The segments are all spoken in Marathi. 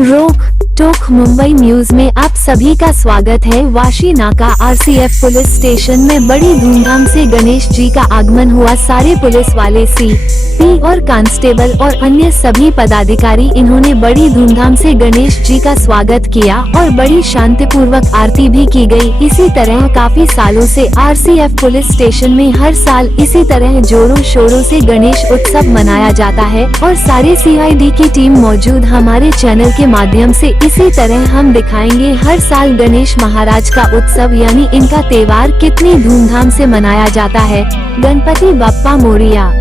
रोक टोक मुंबई न्यूज में आप सभी का स्वागत है। वाशी नाका आरसीएफ पुलिस स्टेशन में बड़ी धूमधाम से गणेश जी का आगमन हुआ। सारे पुलिस वाले CP और कांस्टेबल और अन्य सभी पदाधिकारी इन्होंने बड़ी धूमधाम से गणेश जी का स्वागत किया और बड़ी शांतिपूर्वक आरती भी की गई। इसी तरह काफी सालों से आरसीएफ पुलिस स्टेशन में हर साल इसी तरह जोरों शोरों से गणेश उत्सव मनाया जाता है और सारे CID की टीम मौजूद हमारे चैनल के माध्यम से इसी तरह हम दिखाएंगे हर साल गणेश महाराज का उत्सव यानी इनका त्योहार कितनी धूमधाम से मनाया जाता है। गणपति बप्पा मोरिया।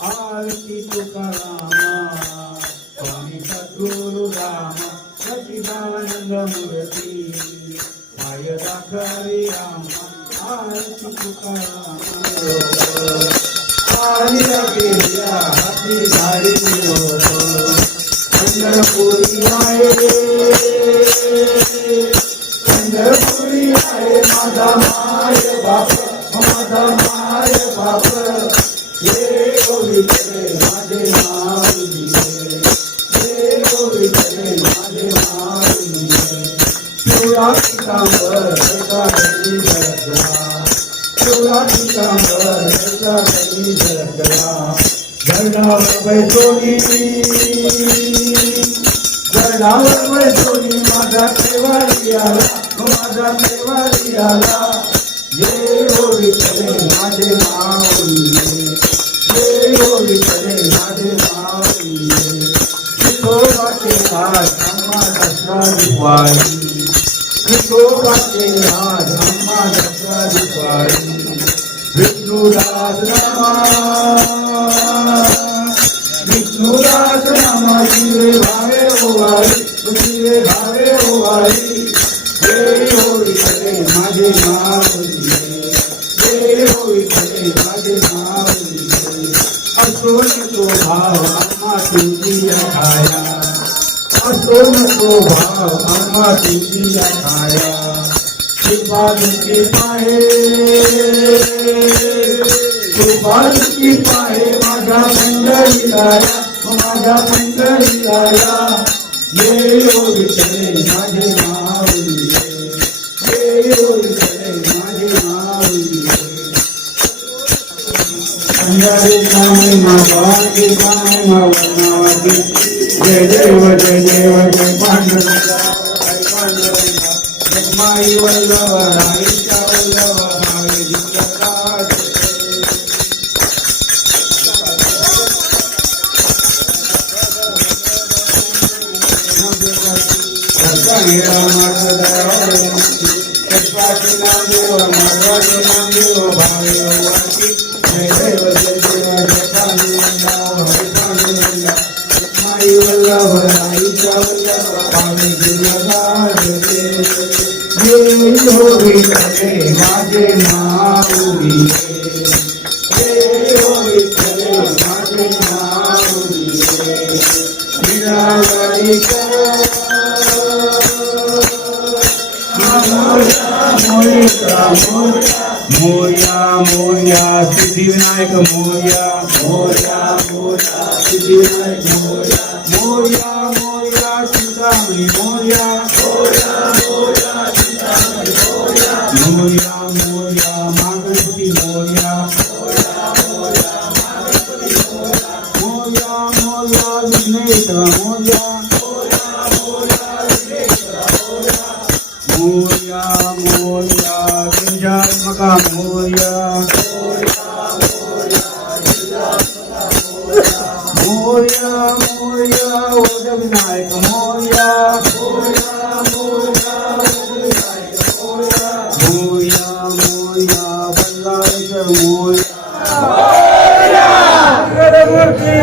आरती तुकारामा स्वामी सद्गुरु रामा सचिदानंद मूर्ती पाय दाखरी रामा आरती तुकारामा आली गेल्या हाती झाडी पंढरपुरी आहे माझा माय बाप माझा माय बाप ये गोविंदे माझे माऊली ये गोविंदे माझे माऊली पिवळा पितांबर एका गणी झळकला पिवळा पितांबर एका गणी झळकला गरडावर बैसोनी माझा देवारी आला ये गोविंदे माझे माऊली ये गोविंदे माझे माऊली विठोबाचे हात अम्मा दसरा दिवाळी विठोबाचे हात अम्मा दसरा दिवाळी विष्णुदास नामा जिरे भावे ओवाळी हे होई करे माझे माऊली हे होई करे माझे माऊली असो नको भाव अम्मा तुझी खाया असो नको भाव अम्मा तुझी खाया कृपालुकी पाहे माझा पंढरीला ये होई करे माझे माऊली ये होई करे माझे माऊली अंगारे नामे मावादी नामे मावनावदी जय देव जय पांडुरंगा माई वल्लभ राईचा वल्लभ भावे जिंकतात माझे माऊली माझे माऊली निरावरी मोरया मोरया मोरया मोरया सिद्धिविनायक मोरया मोरया मोरया सिद्धिविनायक मोरया मोरया मोरया चिंतामणी मोरया मोरया मोरया चिंतामणी मोरया मोरया मोरया मागणपती मोरया मोरया मोरया विघ्नेश मोरया मोरया मोरया विंध्यात्मका मोरया मोरया मोरया ओजविनायक मोरया मोरया मोरया बल्लाळेश्वर मोरया गणपती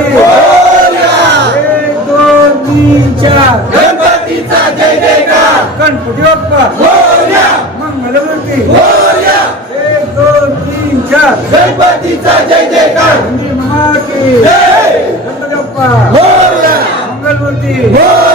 एक दोन तीन चार गणपतीचा जय जयकार गणपती बाप्पा मोरया मंगलमूर्ती मोरया एक दोन तीन चार गणपतीचा जय जयकार हिंदी महाकी जय गणपती बाप्पा मोरया मंगलमूर्ती मोरया